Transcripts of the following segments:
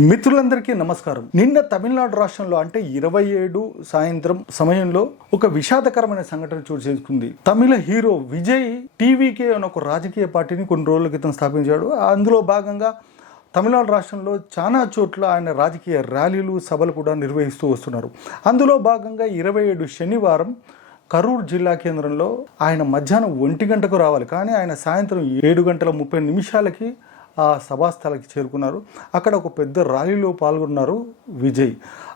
మిత్రులందరికీ నమస్కారం. నిన్న తమిళనాడు రాష్ట్రంలో అంటే ఇరవై ఏడు సాయంత్రం సమయంలో ఒక విషాదకరమైన సంఘటన చోటు చేసుకుంది. తమిళ హీరో విజయ్ టీవీకే అనే ఒక రాజకీయ పార్టీని కొన్ని రోజుల క్రితం స్థాపించాడు. అందులో భాగంగా తమిళనాడు రాష్ట్రంలో చాలా చోట్ల ఆయన రాజకీయ ర్యాలీలు సభలు కూడా నిర్వహిస్తూ వస్తున్నారు. అందులో భాగంగా ఇరవై ఏడు శనివారం కరూర్ జిల్లా కేంద్రంలో ఆయన మధ్యాహ్నం ఒంటి గంటకు రావాలి. కానీ ఆయన సాయంత్రం ఏడు గంటల ముప్పై నిమిషాలకి ఆ సభాస్థలకి చేరుకున్నారు. అక్కడ ఒక పెద్ద ర్యాలీలో పాల్గొన్నారు విజయ్.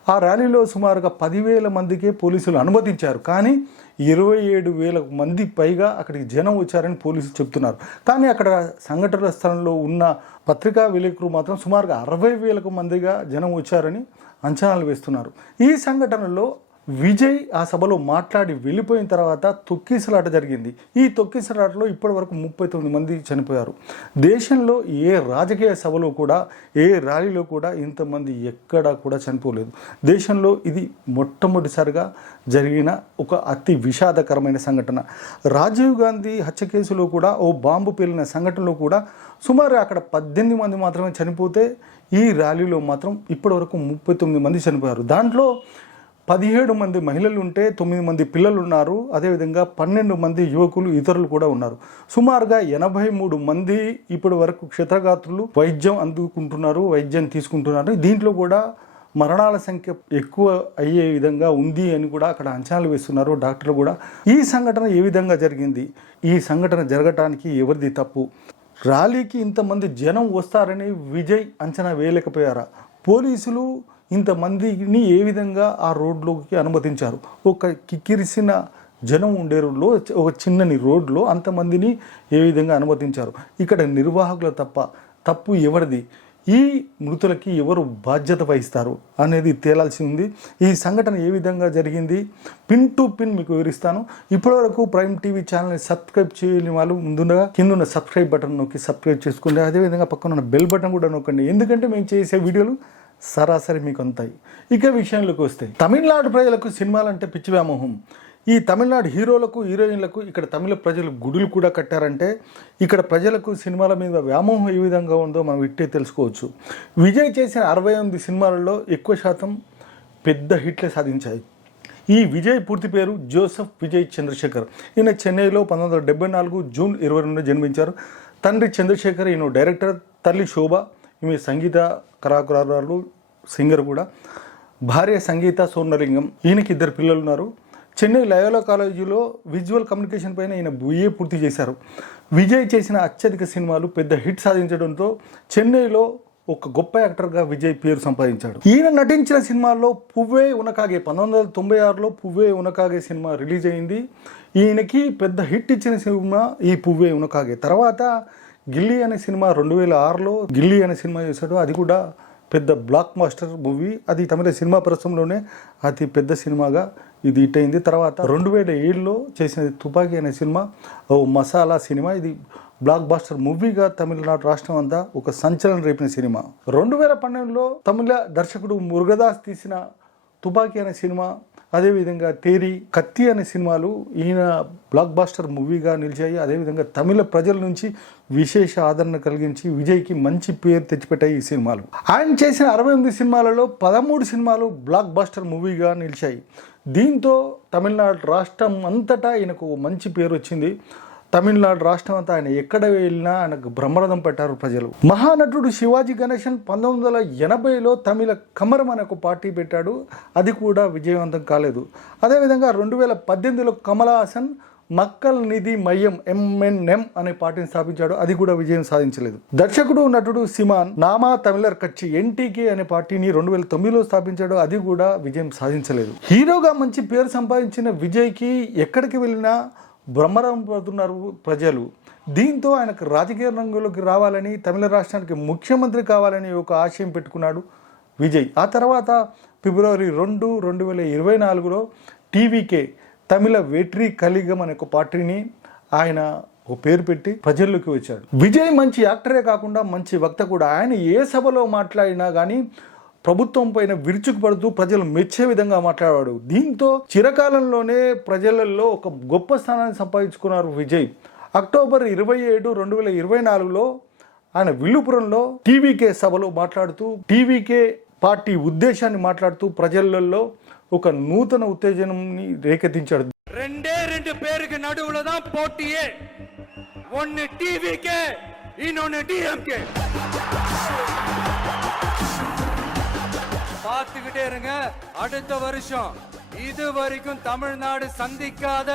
ఆ ర్యాలీలో సుమారుగా పదివేల మందికే పోలీసులు అనుమతించారు. కానీ ఇరవై ఏడు వేల మంది పైగా అక్కడికి జనం వచ్చారని పోలీసులు చెప్తున్నారు కానీ అక్కడ సంఘటన స్థలంలో ఉన్న పత్రికా విలేకరులు మాత్రం సుమారుగా అరవై వేలకు మందిగా జనం వచ్చారని అంచనాలు వేస్తున్నారు. ఈ సంఘటనలో విజయ్ ఆ సభలో మాట్లాడి వెళ్ళిపోయిన తర్వాత తొక్కిసలాట జరిగింది. ఈ తొక్కిసలాటలో ఇప్పటి వరకు ముప్పై తొమ్మిది మంది చనిపోయారు. దేశంలో ఏ రాజకీయ సభలో కూడా ఏ ర్యాలీలో కూడా ఇంతమంది ఎక్కడా కూడా చనిపోలేదు. దేశంలో ఇది మొట్టమొదటిసారిగా జరిగిన ఒక అతి విషాదకరమైన సంఘటన. రాజీవ్ గాంధీ హత్య కేసులో కూడా ఓ బాంబు పేలిన సంఘటనలో కూడా సుమారు అక్కడ పద్దెనిమిది మంది మాత్రమే చనిపోతే ఈ ర్యాలీలో మాత్రం ఇప్పటివరకు ముప్పై తొమ్మిది మంది చనిపోయారు. దాంట్లో పదిహేడు మంది మహిళలు ఉంటే తొమ్మిది మంది పిల్లలు ఉన్నారు అదేవిధంగా పన్నెండు మంది యువకులు ఇతరులు కూడా ఉన్నారు. సుమారుగా ఎనభై మూడు మంది ఇప్పటి వరకు క్షేత్రగాత్రులు వైద్యం అందుకుంటున్నారు వైద్యం తీసుకుంటున్నారు. దీంట్లో కూడా మరణాల సంఖ్య ఎక్కువ అయ్యే విధంగా ఉంది అని కూడా అక్కడ అంచనాలు వేస్తున్నారు డాక్టర్లు కూడా. ఈ సంఘటన ఏ విధంగా జరిగింది? ఈ సంఘటన జరగటానికి ఎవరిది తప్పు? ర్యాలీకి ఇంతమంది జనం వస్తారని విజయ్ అంచనా వేయలేకపోయారా? పోలీసులు ఇంతమందిని ఏ విధంగా ఆ రోడ్లోకి అనుమతించారు? ఒక కిక్కిరిసిన జనం ఉండే రోడ్లో ఒక చిన్నని రోడ్లో అంతమందిని ఏ విధంగా అనుమతించారు? ఇక్కడ నిర్వాహకుల తప్ప తప్పు ఎవరిది? ఈ మృతులకి ఎవరు బాధ్యత వహిస్తారు అనేది తేలాల్సి ఉంది ఈ సంఘటన ఏ విధంగా జరిగింది? పిన్ టు పిన్ మీకు వివరిస్తాను. ఇప్పటివరకు ప్రైమ్ టీవీ ఛానల్ని సబ్స్క్రైబ్ చేయని వాళ్ళు ముందుగా కింద ఉన్న సబ్స్క్రైబ్ బటన్ నొక్కి సబ్స్క్రైబ్ చేసుకోండి. అదేవిధంగా పక్కన ఉన్న బెల్ బటన్ కూడా నొక్కండి. ఎందుకంటే మేము చేసే వీడియోలు సరాసరి మీకు అంతాయి ఇక విషయంలోకి వస్తే తమిళనాడు ప్రజలకు సినిమాలంటే పిచ్చి వ్యామోహం. ఈ తమిళనాడు హీరోలకు హీరోయిన్లకు ఇక్కడ తమిళ ప్రజలు గుడులు కూడా కట్టారంటే ఇక్కడ ప్రజలకు సినిమాల మీద వ్యామోహం ఏ విధంగా ఉందో మనం ఇట్టే తెలుసుకోవచ్చు. విజయ్ చేసిన అరవై ఎనిమిది సినిమాలలో ఎక్కువ శాతం పెద్ద హిట్లే సాధించాయి. ఈ విజయ్ పూర్తి పేరు జోసెఫ్ విజయ్ చంద్రశేఖర్. ఈయన చెన్నైలో పంతొమ్మిది వందల డెబ్బై నాలుగు జూన్ ఇరవై రెండున జన్మించారు. తండ్రి చంద్రశేఖర్ ఈయన డైరెక్టర్ తల్లి శోభ ఈమె సంగీత కళాకారులు సింగర్ కూడా. భార్య సంగీత సోర్ణలింగం ఈయనకి ఇద్దరు పిల్లలు ఉన్నారు చెన్నై లయోలా కాలేజీలో విజువల్ కమ్యూనికేషన్ పైన ఈయన బిఏ పూర్తి చేశారు. విజయ్ చేసిన అత్యధిక సినిమాలు పెద్ద హిట్ సాధించడంతో చెన్నైలో ఒక గొప్ప యాక్టర్గా విజయ్ పేరు సంపాదించాడు. ఈయన నటించిన సినిమాల్లో పువ్వే ఉనకాగే పంతొమ్మిది వందల తొంభై ఆరులో పువ్వే ఉనకాగే సినిమా రిలీజ్ అయింది. ఈయనకి పెద్ద హిట్ ఇచ్చిన సినిమా ఈ పువ్వే ఉనకాగే. తర్వాత గిల్లీ అనే సినిమా రెండు వేల ఆరులో గిల్లీ అనే సినిమా చేశాడు. అది కూడా పెద్ద బ్లాక్ మాస్టర్ మూవీ అది తమిళ సినిమా పరిశ్రమలోనే అతి పెద్ద సినిమాగా ఇది హిట్ అయింది. తర్వాత రెండు వేల ఏడులో చేసిన తుపాకీ అనే సినిమా ఓ మసాలా సినిమా. ఇది బ్లాక్ బాస్టర్ మూవీగా తమిళనాడు రాష్ట్రం అంతా ఒక సంచలనం రేపిన సినిమా. రెండు వేల పన్నెండులో తమిళ దర్శకుడు మురుగదాస్ తీసిన తుపాకీ అనే సినిమా అదేవిధంగా తేరి కత్తి అనే సినిమాలు ఈయన బ్లాక్ బాస్టర్ మూవీగా నిలిచాయి. అదేవిధంగా తమిళ ప్రజల నుంచి విశేష ఆదరణ కలిగించి విజయ్కి మంచి పేరు తెచ్చిపెట్టాయి ఈ సినిమాలు. ఆయన చేసిన అరవై ఎనిమిది సినిమాలలో పదమూడు సినిమాలు బ్లాక్ బాస్టర్ మూవీగా నిలిచాయి. దీంతో తమిళనాడు రాష్ట్రం అంతటా ఈయనకు మంచి పేరు వచ్చింది. తమిళనాడు రాష్ట్రం అంతా ఆయన ఎక్కడ వెళ్ళినా ఆయనకు బ్రహ్మరథం పెట్టారు ప్రజలు. మహానటుడు శివాజీ గణేశన్ పంతొమ్మిది వందల ఎనభైలో తమిళ కమరం అనే ఒక పార్టీ పెట్టాడు. అది కూడా విజయవంతం కాలేదు. అదేవిధంగా రెండు వేల పద్దెనిమిదిలో కమల్ హాసన్ మక్కల్ నిధి మయ్యం ఎంఎన్ఎం అనే పార్టీని స్థాపించాడు. అది కూడా విజయం సాధించలేదు. దర్శకుడు నటుడు సిమాన్ నామా తమిళర్ కచ్చి ఎన్టీకే అనే పార్టీని రెండు వేల తొమ్మిదిలో స్థాపించాడు. అది కూడా విజయం సాధించలేదు. హీరోగా మంచి పేరు సంపాదించిన విజయ్కి ఎక్కడికి వెళ్ళినా బ్రహ్మరం పడుతున్నారు ప్రజలు. దీంతో ఆయనకు రాజకీయ రంగంలోకి రావాలని తమిళ రాష్ట్రానికి ముఖ్యమంత్రి కావాలని ఒక ఆశయం పెట్టుకున్నాడు విజయ్. ఆ తర్వాత ఫిబ్రవరి రెండు రెండు వేల ఇరవై నాలుగులో టీవీకే తమిళ వెట్రి కలిగం అనే ఒక పార్టీని ఆయన ఒక పేరు పెట్టి ప్రజల్లోకి వచ్చాడు. విజయ్ మంచి యాక్టరే కాకుండా మంచి వక్త కూడా. ఆయన ఏ సభలో మాట్లాడినా కానీ ప్రభుత్వం పైన విరుచుకుపడుతూ ప్రజలు మెచ్చే విధంగా మాట్లాడాడు. దీంతో చిరకాలంలోనే ప్రజలలో ఒక గొప్ప స్థానాన్ని సంపాదించుకున్నారు విజయ్. అక్టోబర్ ఇరవై ఏడు రెండు వేల ఇరవై నాలుగులో ఆయన విల్లుపురంలో టీవీకే సభలో మాట్లాడుతూ టీవీకే పార్టీ ఉద్దేశాన్ని మాట్లాడుతూ ప్రజలలో ఒక నూతన ఉత్తేజనంని రేకెత్తించాడు. రెండే రెండు పేరుకి నడువులదా పోటీయే? ఒన్ని టీవీకే ఇన్నొన్ని డిఎంకే. பார்த்துக்கிட்டே இருங்க அடுத்த வருஷம் இது வரைக்கும் தமிழ்நாடு சந்திக்காத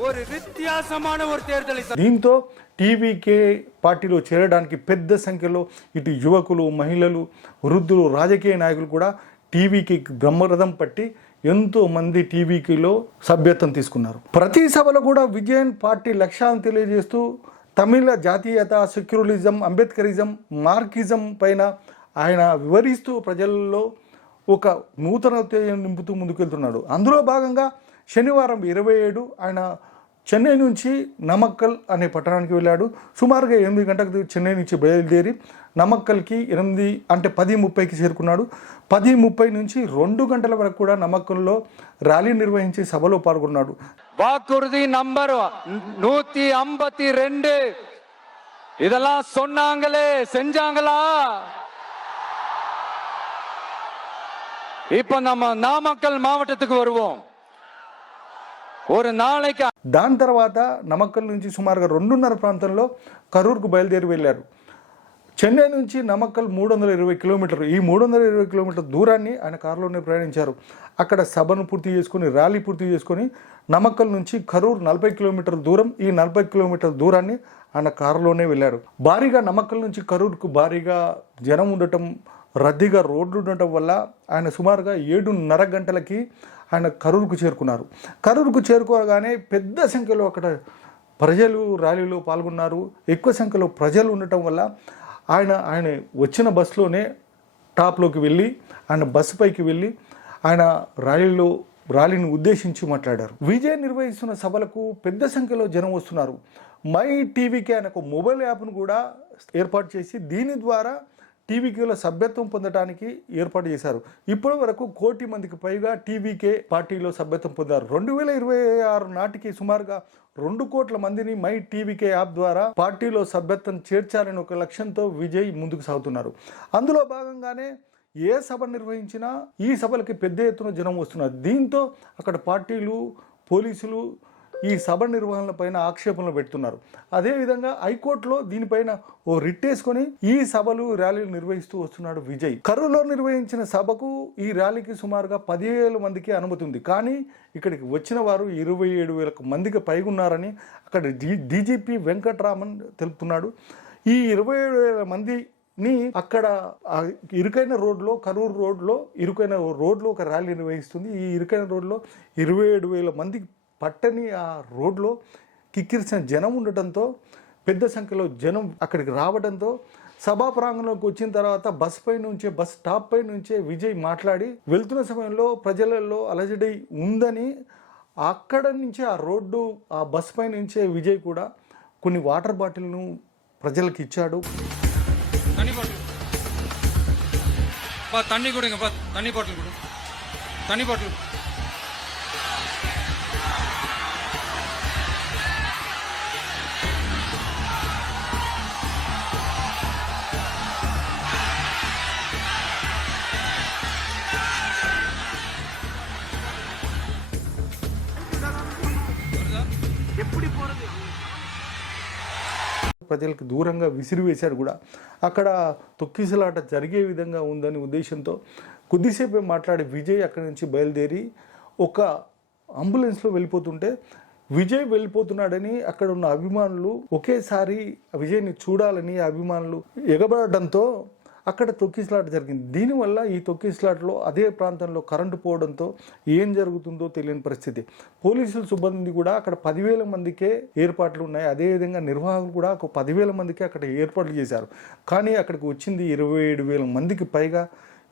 ஒரு வித்தியாசமான ஒரு தேர்தலை ச- దీంతో టీవీకే పార్టీలో చేరడానికి పెద్ద సంఖ్యలో ఇటు యువకులు మహిళలు వృద్ధులు రాజకీయ నాయకులు కూడా టీవీకి బ్రహ్మరథం పట్టి ఎంతో మంది టీవీకిలో సభ్యత్వం తీసుకున్నారు ప్రతి సభలో కూడా విజయన్ పార్టీ లక్ష్యాలను తెలియజేస్తూ తమిళ జాతీయత సెక్యులరిజం అంబేద్కరిజం మార్కిజం పైన ఆయన వివరిస్తూ ప్రజల్లో ఒక నూతన ఉత్తేజం నింపుతూ ముందుకెళ్తున్నాడు అందులో భాగంగా శనివారం ఇరవై ఏడు ఆయన చెన్నై నుంచి నమక్కల్ అనే పట్టణానికి వెళ్ళాడు సుమారుగా ఎనిమిది గంటలకు చెన్నై నుంచి బయలుదేరి నమక్కల్కి ఎనిమిది అంటే పది ముప్పైకి చేరుకున్నాడు పది ముప్పై నుంచి రెండు గంటల వరకు కూడా నమక్కల్లో ర్యాలీ నిర్వహించి సభలో పాల్గొన్నాడు வாக்குறுதி நம்பர் நூத்தி ஐம்பத்தி ரெண்டு இதெல்லாம் சொன்னாங்களே செஞ்சாங்களா இப்ப நம்ம நாமக்கல் மாவட்டத்துக்கு வருவோம் ஒரு நாளைக்கு దాని తర్వాత నమక్కల్ నుంచి సుమారుగా రెండున్నర ప్రాంతంలో కరూర్కు బయలుదేరి వెళ్ళారు చెన్నై నుంచి నమక్కల్ మూడు వందల ఇరవై కిలోమీటర్లు ఈ మూడు వందల ఇరవై కిలోమీటర్ దూరాన్ని ఆయన కారులోనే ప్రయాణించారు అక్కడ సభను పూర్తి చేసుకొని ర్యాలీ పూర్తి చేసుకొని నమక్కల్ నుంచి కరూర్ నలభై కిలోమీటర్ల దూరం ఈ నలభై కిలోమీటర్ల దూరాన్ని ఆయన కారులోనే వెళ్ళారు భారీగా నమక్కల్ నుంచి కరూర్కు భారీగా జనం ఉండటం రద్దీగా రోడ్లు ఉండటం వల్ల ఆయన సుమారుగా ఏడున్నర గంటలకి ఆయన కరూరుకు చేరుకున్నారు. కరూరుకు చేరుకోగానే పెద్ద సంఖ్యలో అక్కడ ప్రజలు ర్యాలీలో పాల్గొన్నారు. ఎక్కువ సంఖ్యలో ప్రజలు ఉండటం వల్ల ఆయన ఆయన వచ్చిన బస్సులోనే టాప్లోకి వెళ్ళి ఆయన బస్సు పైకి వెళ్ళి ఆయన ర్యాలీలో ర్యాలీని ఉద్దేశించి మాట్లాడారు. విజయ్ నిర్వహిస్తున్న సభలకు పెద్ద సంఖ్యలో జనం వస్తున్నారు. మై టీవీకి ఆయన ఒక మొబైల్ యాప్ను కూడా ఏర్పాటు చేసి దీని ద్వారా టీవీకేలో సభ్యత్వం పొందడానికి ఏర్పాటు చేశారు. ఇప్పటి వరకు కోటి మందికి పైగా టీవీకే పార్టీలో సభ్యత్వం పొందారు. రెండు వేల ఇరవై ఆరు నాటికి సుమారుగా రెండు కోట్ల మందిని మై టీవీకే యాప్ ద్వారా పార్టీలో సభ్యత్వం చేర్చాలని ఒక లక్ష్యంతో విజయ్ ముందుకు సాగుతున్నారు. అందులో భాగంగానే ఏ సభ నిర్వహించినా ఈ సభలకి పెద్ద ఎత్తున జనం వస్తున్నారు. దీంతో అక్కడ పార్టీలు పోలీసులు ఈ సభ నిర్వహణ పైన ఆక్షేపణలు పెడుతున్నారు. అదేవిధంగా హైకోర్టులో దీనిపైన ఓ రిట్ వేసుకొని ఈ సభలు ర్యాలీలు నిర్వహిస్తూ వస్తున్నాడు విజయ్. కర్రూలులో నిర్వహించిన సభకు ఈ ర్యాలీకి సుమారుగా పదివేల మందికి అనుమతి ఉంది. కానీ ఇక్కడికి వచ్చిన వారు ఇరవై ఏడు వేలకు మందికి పైగున్నారని అక్కడ డి డీజీపీ వెంకట్రామన్ తెలుపుతున్నాడు. ఈ ఇరవై ఏడు వేల మంది ని అక్కడ ఇరుకైన రోడ్లో కరూరు రోడ్లో ఇరుకైన రోడ్లో ఒక ర్యాలీ నిర్వహిస్తుంది. ఈ ఇరుకైన రోడ్లో ఇరవై ఏడు వేల మంది పట్టని ఆ రోడ్లో కిక్కిరిసిన జనం ఉండటంతో పెద్ద సంఖ్యలో జనం అక్కడికి రావడంతో సభా ప్రాంగణంలోకి వచ్చిన తర్వాత బస్ పై నుంచే బస్ స్టాప్ పై నుంచే విజయ్ మాట్లాడి వెళ్తున్న సమయంలో ప్రజలలో అలజడి ఉందని అక్కడ నుంచే ఆ రోడ్డు ఆ బస్ పై నుంచే విజయ్ కూడా కొన్ని వాటర్ బాటిల్ను ప్రజలకు ఇచ్చాడు. తన్ని కూడా తన్ని బాటిల్ కూడా. తన్ని బాటిల్. ప్రజలకు దూరంగా విసిరివేశారు కూడా. అక్కడ తొక్కిసలాట జరిగే విధంగా ఉందని ఉద్దేశంతో కొద్దిసేపే మాట్లాడి విజయ్ అక్కడి నుంచి బయలుదేరి ఒక అంబులెన్స్లో వెళ్ళిపోతుంటే విజయ్ వెళ్ళిపోతున్నాడని అక్కడ ఉన్న అభిమానులు ఒకేసారి విజయ్ని చూడాలని అభిమానులు ఎగబడటంతో అక్కడ తొక్కిసలాట జరిగింది. దీనివల్ల ఈ తొక్కిసలాటలో అదే ప్రాంతంలో కరెంటు పోవడంతో ఏం జరుగుతుందో తెలియని పరిస్థితి. పోలీసుల సిబ్బంది కూడా అక్కడ పదివేల మందికే ఏర్పాట్లు ఉన్నాయి. అదేవిధంగా నిర్వాహకులు కూడా ఒక పదివేల మందికి అక్కడ ఏర్పాట్లు చేశారు. కానీ అక్కడికి వచ్చింది ఇరవై ఏడు వేల మందికి పైగా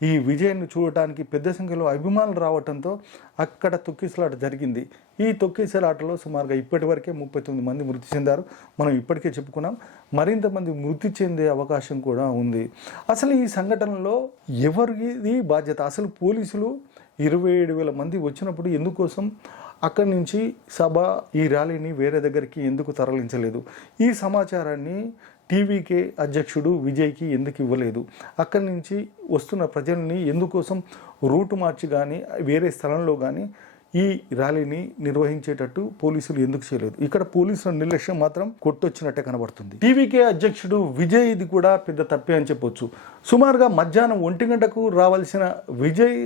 ఈ విజయాన్ని చూడటానికి పెద్ద సంఖ్యలో అభిమానులు రావడంతో అక్కడ తొక్కిసలాట జరిగింది. ఈ తొక్కిసలాటలో సుమారుగా ఇప్పటివరకే ముప్పై తొమ్మిది మంది మృతి చెందారు. మనం ఇప్పటికే చెప్పుకున్నాం. మరింత మంది మృతి చెందే అవకాశం కూడా ఉంది. అసలు ఈ సంఘటనలో ఎవరిది బాధ్యత? అసలు పోలీసులు ఇరవై ఏడు వేల మంది వచ్చినప్పుడు ఎందుకోసం అక్కడి నుంచి సభ ఈ ర్యాలీని వేరే దగ్గరికి ఎందుకు తరలించలేదు? ఈ సమాచారాన్ని టీవీకే అధ్యక్షుడు విజయ్కి ఎందుకు ఇవ్వలేదు? అక్కడి నుంచి వస్తున్న ప్రజల్ని ఎందుకోసం రూటు మార్చి కానీ వేరే స్థలంలో కానీ ఈ ర్యాలీని నిర్వహించేటట్టు పోలీసులు ఎందుకు చేయలేదు? ఇక్కడ పోలీసుల నిర్లక్ష్యం మాత్రం కొట్టొచ్చినట్టే కనబడుతుంది. టీవీకే అధ్యక్షుడు విజయ్ ఇది కూడా పెద్ద తప్పే అని చెప్పొచ్చు. సుమారుగా మధ్యాహ్నం ఒంటి గంటకు రావాల్సిన విజయ్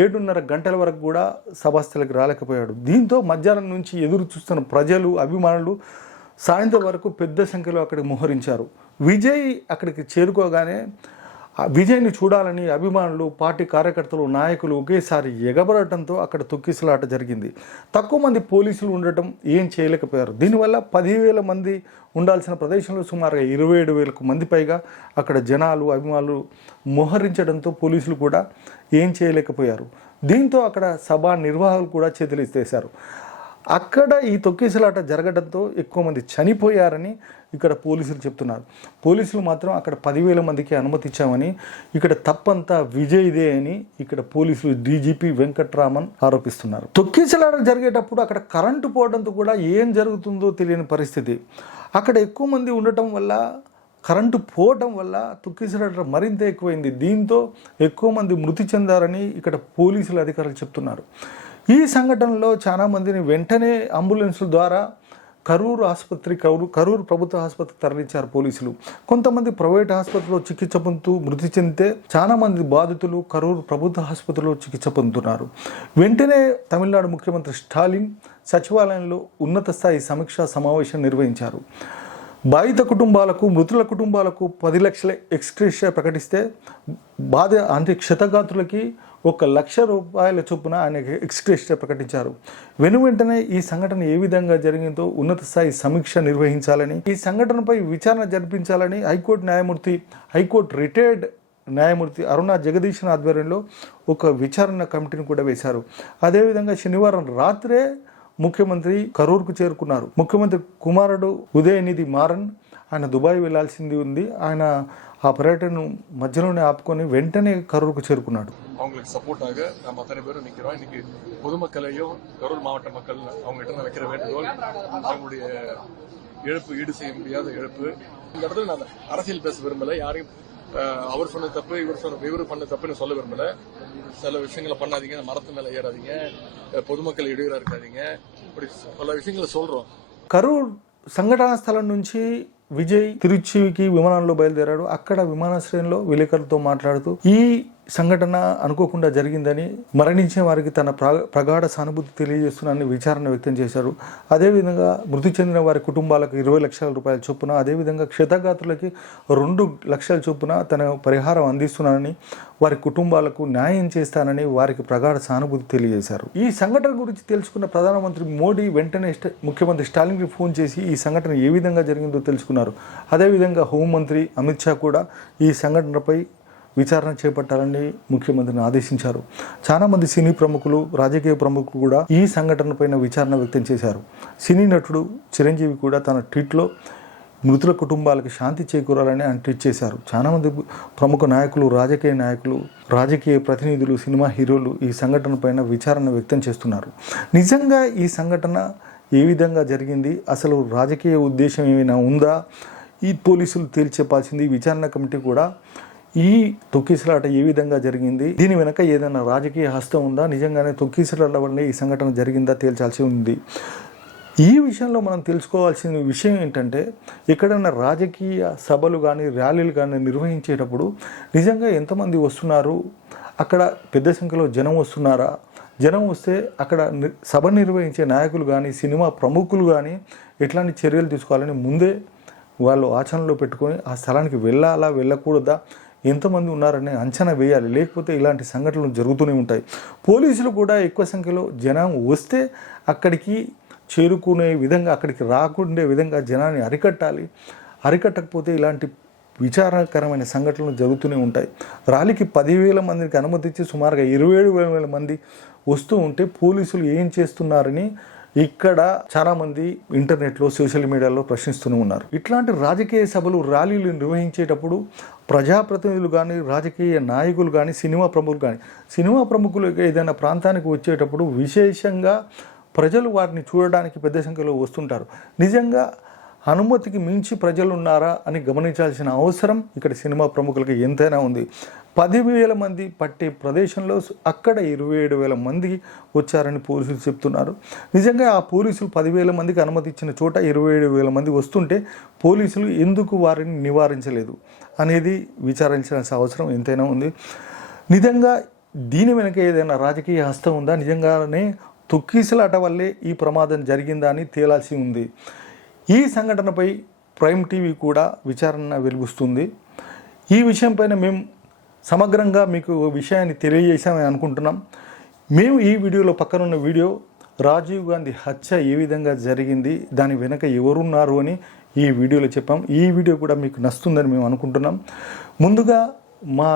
ఏడున్నర గంటల వరకు కూడా సభాస్థలకు రాలేకపోయాడు. దీంతో మధ్యాహ్నం నుంచి ఎదురు చూస్తున్న ప్రజలు అభిమానులు సాయంత్రం వరకు పెద్ద సంఖ్యలో అక్కడికి మోహరించారు. విజయ్ అక్కడికి చేరుకోగానే విజయ్ని చూడాలని అభిమానులు పార్టీ కార్యకర్తలు నాయకులు ఒకేసారి ఎగబడటంతో అక్కడ తొక్కిసలాట జరిగింది. తక్కువ మంది పోలీసులు ఉండటం ఏం చేయలేకపోయారు. దీనివల్ల పదివేల మంది ఉండాల్సిన ప్రదేశంలో సుమారుగా ఇరవై ఏడు వేలకు మంది పైగా అక్కడ జనాలు అభిమానులు మోహరించడంతో పోలీసులు కూడా ఏం చేయలేకపోయారు. దీంతో అక్కడ సభా నిర్వాహకులు కూడా చేతులెత్తేశారు అక్కడ ఈ తొక్కిసలాట జరగడంతో ఎక్కువ మంది చనిపోయారని ఇక్కడ పోలీసులు చెప్తున్నారు. పోలీసులు మాత్రం అక్కడ పదివేల మందికి అనుమతిచ్చామని ఇక్కడ తప్పంతా విజయ్దే అని ఇక్కడ పోలీసులు డీజీపీ వెంకట్రామన్ ఆరోపిస్తున్నారు. తొక్కిసలాట జరిగేటప్పుడు అక్కడ కరెంటు పోవడంతో కూడా ఏం జరుగుతుందో తెలియని పరిస్థితి. అక్కడ ఎక్కువ మంది ఉండటం వల్ల కరెంటు పోవటం వల్ల తొక్కిసలాట మరింత ఎక్కువైంది. దీంతో ఎక్కువ మంది మృతి చెందారని ఇక్కడ పోలీసులు అధికారులు చెప్తున్నారు. ఈ సంఘటనలో చాలామందిని వెంటనే అంబులెన్సుల ద్వారా కరూరు ఆసుపత్రి కరూరు కరూరు ప్రభుత్వ ఆసుపత్రికి తరలించారు పోలీసులు. కొంతమంది ప్రైవేట్ ఆసుపత్రిలో చికిత్స పొందుతూ మృతి చెందితే చాలామంది బాధితులు కరూరు ప్రభుత్వ ఆసుపత్రిలో చికిత్స పొందుతున్నారు. వెంటనే తమిళనాడు ముఖ్యమంత్రి స్టాలిన్ సచివాలయంలో ఉన్నత స్థాయి సమీక్షా సమావేశం నిర్వహించారు. బాధిత కుటుంబాలకు మృతుల కుటుంబాలకు పది లక్షల ఎక్స్క్రేషియా ప్రకటిస్తే బాధ అంటే క్షతగాతులకి ఒక లక్ష రూపాయల చొప్పున ఆయన ఎక్స్క్రేషియా ప్రకటించారు వెను వెంటనే ఈ సంఘటన ఏ విధంగా జరిగిందో ఉన్నత స్థాయి సమీక్ష నిర్వహించాలని ఈ సంఘటనపై విచారణ జరిపించాలని హైకోర్టు న్యాయమూర్తి హైకోర్టు రిటైర్డ్ న్యాయమూర్తి అరుణ జగదీశన్ ఆధ్వర్యంలో ఒక విచారణ కమిటీని కూడా వేశారు. అదేవిధంగా శనివారం రాత్రే ముఖ్యమంత్రి కరూర్కు చేరుకున్నారు. ముఖ్యమంత్రి కుమారుడు ఉదయనిధి మారన్ ఆయన దుబాయ్ వెళ్ళాల్సింది ఉంది. ఆయన ఆ పర్యటనను మధ్యలోనే ఆపుకొని వెంటనే కరూర్కు చేరుకున్నాడు. அவங்களுக்கு சப்போர்ட்டாக நம்ம அத்தனை பேரும் நிக்கிறோம் இன்னைக்கு பொதுமக்களையும் கரூர் மாவட்ட மக்கள் அவங்ககிட்ட நான் வைக்கிற வேண்டுகோள் அவங்களுடைய இழப்பு ஈடு செய்ய முடியாத இழப்பு இந்த இடத்துல நான் அரசியல் பேச விரும்பல யாரையும் அஹ், அவர் சொன்ன தப்பு இவர் சொன்ன இவர் பண்ண தப்புன்னு சொல்ல விரும்பல சில விஷயங்களை பண்ணாதீங்க மரத்து மேல ஏறாதீங்க அஹ், பொதுமக்கள் இடையூறா இருக்காதீங்க இப்படி பல விஷயங்களை சொல்றோம் కరూర్ సంఘటనా స్థలం నుంచి విజయ్ తిరుచికి విమానంలో బయలుదేరాడు అక్కడ విమానాశ్రయంలో విలేకరులతో మాట్లాడుతూ ఈ సంఘటన అనుకోకుండా జరిగిందని మరణించిన వారికి తన ప్రగాఢ సానుభూతి తెలియజేస్తున్నానని విచారణ వ్యక్తం చేశారు. అదేవిధంగా మృతి చెందిన వారి కుటుంబాలకు ఇరవై లక్షల రూపాయల చొప్పున అదేవిధంగా క్షతగాత్రులకి రెండు లక్షల చొప్పున తన పరిహారం అందిస్తున్నానని వారి కుటుంబాలకు న్యాయం చేస్తానని వారికి ప్రగాఢ సానుభూతి తెలియజేశారు. ఈ సంఘటన గురించి తెలుసుకున్న ప్రధానమంత్రి మోడీ వెంటనే స్ట- ముఖ్యమంత్రి స్టాలిన్కి ఫోన్ చేసి ఈ సంఘటన ఏ విధంగా జరిగిందో తెలుసుకున్నారు. అదేవిధంగా హోంమంత్రి అమిత్ షా కూడా ఈ సంఘటనపై విచారణ చేపట్టాలని ముఖ్యమంత్రిని ఆదేశించారు. చాలామంది సినీ ప్రముఖులు రాజకీయ ప్రముఖులు కూడా ఈ సంఘటనపైన విచారణ వ్యక్తం చేశారు. సినీ నటుడు చిరంజీవి కూడా తన ట్వీట్లో మృతుల కుటుంబాలకు శాంతి చేకూరాలని ఆయన ట్వీట్ చేశారు. చాలామంది ప్రముఖ నాయకులు రాజకీయ నాయకులు రాజకీయ ప్రతినిధులు సినిమా హీరోలు ఈ సంఘటన పైన విచారణ వ్యక్తం చేస్తున్నారు. నిజంగా ఈ సంఘటన ఏ విధంగా జరిగింది? అసలు రాజకీయ ఉద్దేశం ఏమైనా ఉందా? ఈ పోలీసులు తేల్చెప్పాల్సింది విచారణ కమిటీ కూడా ఈ తొక్కిసలాట ఏ విధంగా జరిగింది? దీని వెనక ఏదైనా రాజకీయ హస్తం ఉందా? నిజంగానే తొక్కిసలాట వల్లే ఈ సంఘటన జరిగిందా తేల్చాల్సి ఉంది. ఈ విషయంలో మనం తెలుసుకోవాల్సిన విషయం ఏంటంటే ఎక్కడైనా రాజకీయ సభలు కానీ ర్యాలీలు కానీ నిర్వహించేటప్పుడు నిజంగా ఎంతమంది వస్తున్నారు? అక్కడ పెద్ద సంఖ్యలో జనం వస్తున్నారా? జనం వస్తే అక్కడ సభ నిర్వహించే నాయకులు కానీ సినిమా ప్రముఖులు కానీ ఎట్లాంటి చర్యలు తీసుకోవాలని ముందే వాళ్ళు ఆచరణలో పెట్టుకొని ఆ స్థలానికి వెళ్ళాలా వెళ్ళకూడదా? ఎంతమంది ఉన్నారని అంచనా వేయాలి. లేకపోతే ఇలాంటి సంఘటనలు జరుగుతూనే ఉంటాయి. పోలీసులు కూడా ఎక్కువ సంఖ్యలో జనం వస్తే అక్కడికి చేరుకునే విధంగా అక్కడికి రాకుండే విధంగా జనాన్ని అరికట్టాలి. అరికట్టకపోతే ఇలాంటి విచారకరమైన సంఘటనలు జరుగుతూనే ఉంటాయి. ర్యాలీకి పదివేల మందికి అనుమతి ఇచ్చి సుమారుగా ఇరవై ఏడు వేల మంది వస్తూ ఉంటే పోలీసులు ఏం చేస్తున్నారని ఇక్కడ చాలామంది ఇంటర్నెట్లో సోషల్ మీడియాలో ప్రశ్నిస్తూనే ఉన్నారు. ఇట్లాంటి రాజకీయ సభలు ర్యాలీలు నిర్వహించేటప్పుడు ప్రజాప్రతినిధులు కానీ రాజకీయ నాయకులు కానీ సినిమా ప్రముఖులు కానీ సినిమా ప్రముఖులు ఏదైనా ప్రాంతానికి వచ్చేటప్పుడు విశేషంగా ప్రజలు వారిని చూడడానికి పెద్ద సంఖ్యలో వస్తుంటారు. నిజంగా అనుమతికి మించి ప్రజలు ఉన్నారా అని గమనించాల్సిన అవసరం ఇక్కడ సినిమా ప్రముఖులకి ఎంతైనా ఉంది. పదివేల మంది పట్టే ప్రదేశంలో అక్కడ ఇరవై ఏడు వేల మంది వచ్చారని పోలీసులు చెప్తున్నారు. నిజంగా ఆ పోలీసులు పదివేల మందికి అనుమతి ఇచ్చిన చోట ఇరవై ఏడు వేల మంది వస్తుంటే పోలీసులు ఎందుకు వారిని నివారించలేదు అనేది విచారించాల్సిన అవసరం ఎంతైనా ఉంది. నిజంగా దీని వెనుక ఏదైనా రాజకీయ హస్తం ఉందా? నిజంగానే తొక్కిసలాట వల్లే ఈ ప్రమాదం జరిగిందా అని తేలాల్సి ఉంది. ఈ సంఘటనపై ప్రైమ్ టీవీ కూడా విచారణ వెలుగుస్తుంది. ఈ విషయంపైన మేము సమగ్రంగా మీకు ఓ విషయాన్ని తెలియజేశామని అనుకుంటున్నాం. మేము ఈ వీడియోలో పక్కనున్న వీడియో రాజీవ్ గాంధీ హత్య ఏ విధంగా జరిగింది దాని వెనక ఎవరున్నారు అని ఈ వీడియోలో చెప్పాం. ఈ వీడియో కూడా మీకు నస్తుందని మేము అనుకుంటున్నాం. ముందుగా మా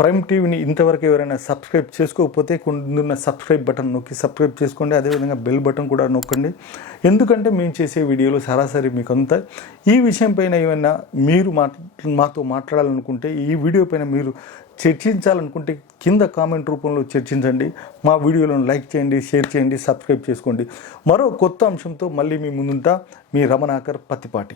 ప్రైమ్ టీవీని ఇంతవరకు ఎవరైనా సబ్స్క్రైబ్ చేసుకోకపోతే కొందున్న సబ్స్క్రైబ్ బటన్ నొక్కి సబ్స్క్రైబ్ చేసుకోండి. అదేవిధంగా బెల్ బటన్ కూడా నొక్కండి. ఎందుకంటే మేము చేసే వీడియోలు సరాసరి మీకు అంతా. ఈ విషయం పైన ఏమైనా మీరు మాట్ మాతో మాట్లాడాలనుకుంటే ఈ వీడియో పైన మీరు చర్చించాలనుకుంటే కింద కామెంట్ రూపంలో చర్చించండి. మా వీడియోలను లైక్ చేయండి షేర్ చేయండి సబ్స్క్రైబ్ చేసుకోండి. మరో కొత్త అంశంతో మళ్ళీ మీ ముందుంటా. మీ రమణాకర్ పత్తిపాటి.